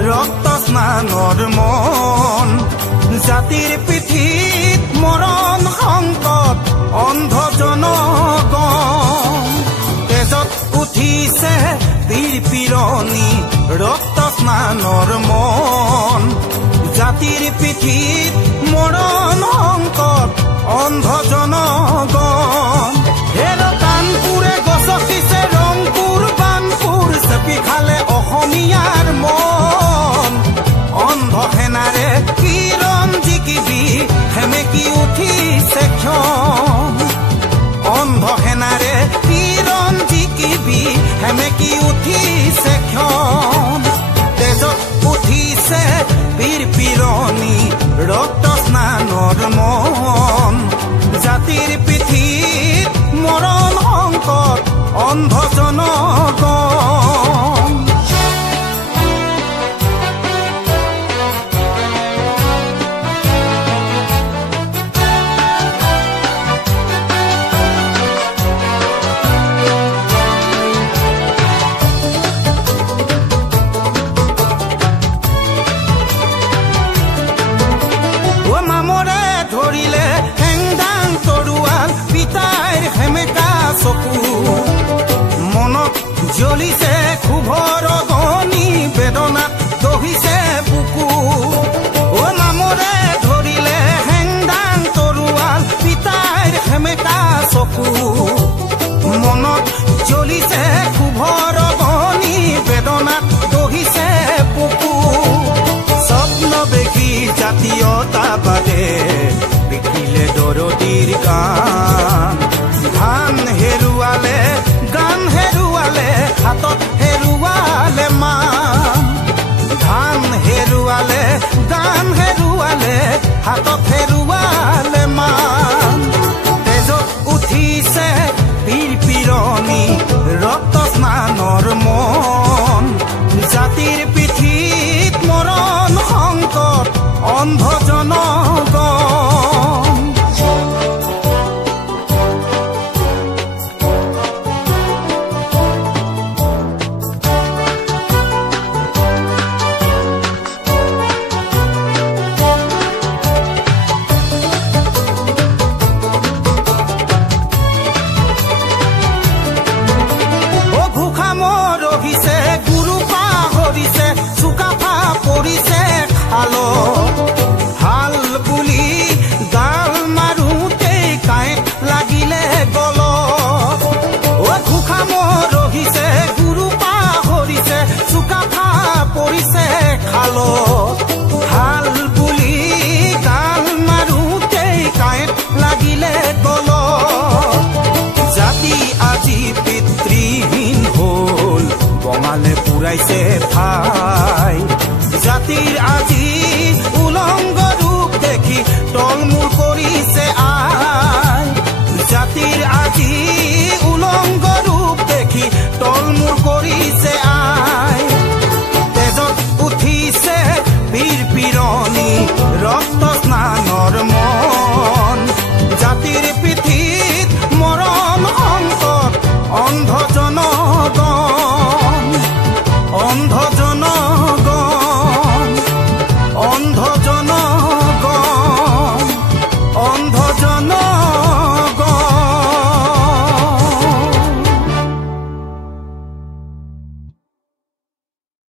ৰক্ত স্নানৰ মন জাতিৰ পিঠিত মৰণ সংকট অন্ধ জনগণ তেজত উঠিছে বীৰ পিৰণি ৰক্ত স্নানৰ মন জাতিৰ পিঠিত মৰণ সংকট অন্ধ জনগণ হেৰ কানপুৰে গছকিছে ৰংপুৰ বানপুৰ চেপি খালে অসমীয়াৰ মন অন্ধ সেনাৰে কিৰণ জিকিবি সেমেকি উঠিছে ক্ষণ অন্ধ সেনাৰে কিৰণ জিকিবি সেমেকি উঠিছে ক্ষণ তেজত উঠিছে বীৰ পিৰণি ৰক্ত স্নানৰ মন জাতিৰ পিঠিত মৰণ সংকট অন্ধ জনগণ মনত জ্বলিছে ক্ষোভৰ অগ্নি বেদনাত দহিছে বুকু ও নামৰে ধৰিলে হেংদাং তৰোৱাল পিতাইৰ সেমেকা চকু মনত জ্বলিছে ক্ষোভৰ অগ্নি বেদনাত দহিছে বুকু স্বপ্ন দেখি জাতীয়তাবাদে দেখিলে দৰদীৰ গান ধান হেৰুৱালে গান হেৰুৱালে হাতত হেৰুৱালে মান ধান হেৰুৱালে গান হেৰুৱালে হাতত হেৰুৱালে মান তেজত উঠিছে বীৰ পিৰণি ৰক্ত স্নানৰ মন জাতিৰ পিঠিত মৰণ সংকট অন্ধ জনগণ হাল বুলি গাল মাৰোতে কাঁইট লাগিলে গলত অ ঘোষা মৰহিছে গুৰু পাহৰিছে চুকাফা পৰিছে খালত হাল বুলি গাল মাৰোতে কাঁইট লাগিলে গলত জাতি আজি পিতৃহীন হল বঙালে পুৰাইছে ঠাই জাতিৰ আজি